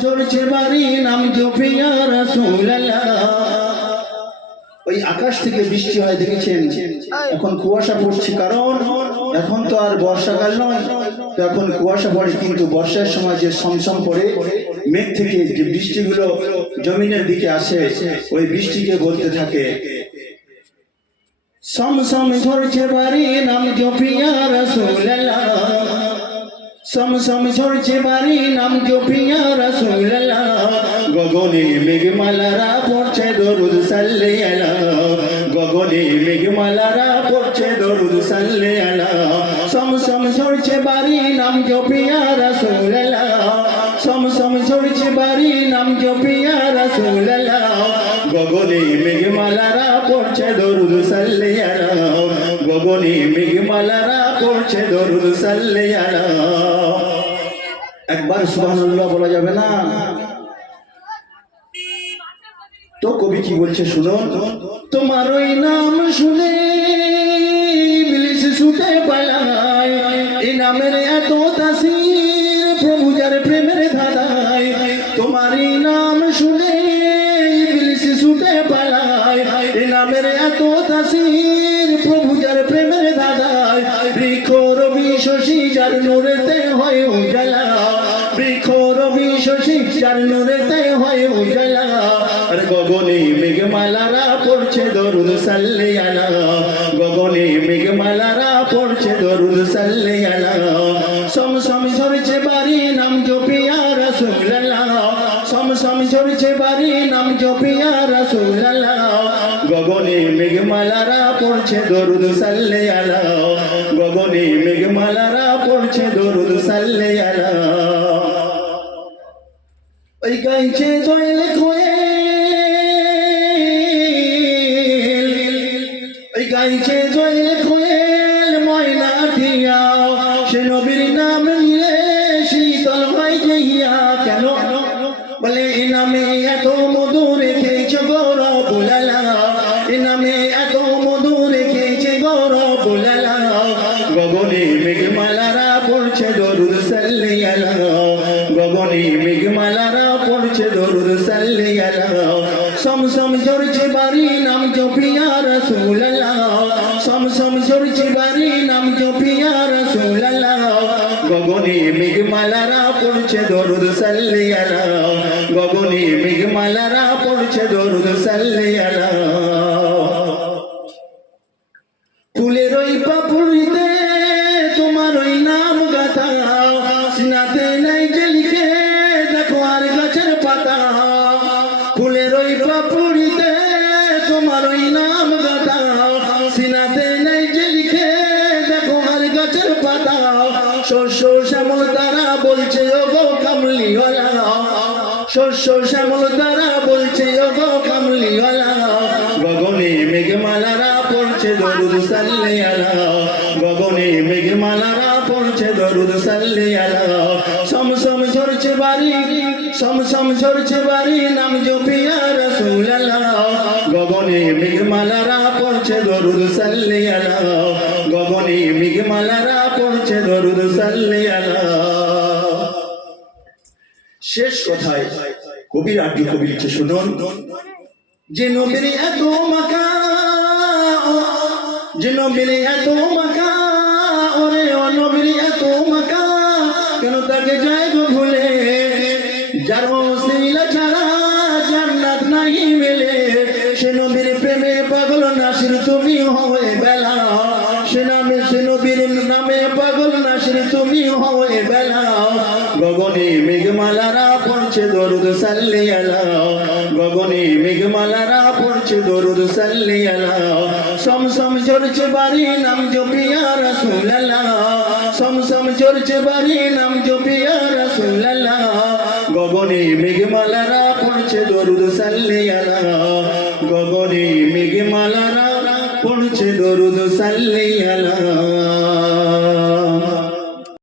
ঝরছে বাড়ি নাম জপিয়া রাসূলুল্লাহ। ওই আকাশ থেকে বৃষ্টি হয় দেখেছেন, এখন কুয়াশা পড়ছে, কারণ এখন তো আর বর্ষাকাল নয়, তো এখন কুয়াশা পড়ে। কিন্তু বর্ষার সময় যে সমসম পড়ে মেঘ থেকে যে বৃষ্টিগুলো জমিনের দিকে আসে, ওই বৃষ্টিকে বলতে থাকে সমসম ঝরছে বাড়ি নাম জপিয়া রাসূলুল্লাহ। সমসম ঝরছে বাড়ি নাম জপিয়া রাসূলুল্লাহ। গগনে মেঘমালারা পড়ছে দরুদ সাল্লি আলা। গগনে মেঘমালারা পড়ছে দরুদ সাল্লি আলা। সমসম ঝরছে বাড়ি নাম জপিয়া রাসূলুল্লাহ। সমসম ঝরছে বাড়ি নাম জপিয়া রাসূলুল্লাহ। গগনে মেঘমালারা পড়ছে দরুদ সাল্লি আলা। গগনে মেঘমালারা পড়ছে দরুদ সাল্লি আলা। একবার সুবহানাল্লাহ বলা যাবে না? তো কবি কি বলছে শুনুন। তোমার ওই নাম শুনে ইবলিস ছুটে পালায়, এই নামের এত তাসির প্রভু যার প্রেমের ধারায়। তোমার এই নাম শুনে ইবলিস ছুটে পালায়, এই নামের এত তাসির প্রভু যার প্রেমের ধারায়। বৃক্ষ রবি শশী যার নূরেতে হয় উজালা। বৃক্ষ রবি শশী যার নূরেতে হয় উজালা। আর গগনে মেঘমালারা পড়ছে দরুদ সাল্লি আলা। গগনে মেঘমালারা পড়ছে দরুদ সাল্লি আলা। সমসম ঝরছে বাড়ি নাম জপিয়া রাসূলুল্লাহ। সমসম ঝরছে বাড়ি নাম জপিয়া রাসূলুল্লাহ। গগনে মেঘমালারা পড়ছে দরুদ সাল্লি আলা। গগনে মেঘমালারা পড়ছে দরুদ সাল্লি আলা। ওই গাইছে দোয়েল কোয়েল, ওই গাইছে দোয়েল কোয়েল ময়না দিয়া। সে নবীর নাম নিলে শীতল হয় জহিয়া। কেন বলে এ নামে এত মধু রেখেছে গো রব্বুল আলা। এ নামে এত মধু রেখেছে গো রব্বুল আলা। গগনে মেঘমালারা পড়ছে দরুদ সাল্লি আলা। গগনে মেঘমালারা পড়ছে দরুদ সাল্লি আলা। সমসম ঝরছে বাড়ি নাম জপিয়া রাসূলুল্লাহ। সমসম ঝরছে বাড়ি নাম জপিয়া রাসূলুল্লাহ। গগনে মেঘমালারা পড়ছে দরুদ সাল্লি আলা। গগনে মেঘমালারা পড়ছে দরুদ সাল্লি আলা। ফুলের ওই পাপড়িতে তোমার ওই নাম গাথা। সিনাতে নাই যে লিখে দেখো আর গাছের পাতা। ফুলের ওই পাপড়িতে তোমার ওই নাম গাথা। সিনাতে নাই যে লিখে দেখো আর গাছের পাতা। শস্য শ্যামল তারা বলছে ও গো কামলিওয়ালা। শস্য শ্যামল তারা বলছে ও গো কামলিওয়ালা। গগনে মেঘমালারা পড়ছে দরুদ সাল্লি আলা। গগনে মেঘমালারা পড়ছে দরুদ সাল্লি আলা। সমসম ঝরছে বাড়ি, সমসম ঝরছে বাড়ি নাম জপিয়া রাসূলুল্লাহ। গগনে মেঘমালারা পড়ছে দরুদ সাল্লি আলা। গগনে মেঘমালারা পড়ছে দরুদ সাল্লি আলা। শেষ কথায় কবির আদি কবি লিখছে শুনুন। যে নবীর এত মাকা, যে নবীর এত মাকা, ওরে ও নবীর এত মাকা, কেন তাকে যায় গো ভুলে। যার ওসিলা ছাড়া জান্নাত নাই মেলে। সে নবীর প্রেমে পাগল নাসির তুমি হয়ে বেলা। সে নামে সে নবীর নামে পাগল নাসির তুমি হয়ে বেলা। গগনে মেঘমালারা পড়ছে দরুদ সাল্লি আলা। গগনে মেঘমালারা পড়ছে দরুদ সাল্লি আলা। সমসম ঝরছে বাড়ি নাম জপিয়া রাসূলুল্লাহ। সমসম ঝরছে বাড়ি নাম জপিয়া রাসূলুল্লাহ। গগনে মেঘমালারা পড়ছে দরুদ সাল্লি আলা। গগনে মেঘমালারা পড়ছে দরুদ সাল্লি আলা।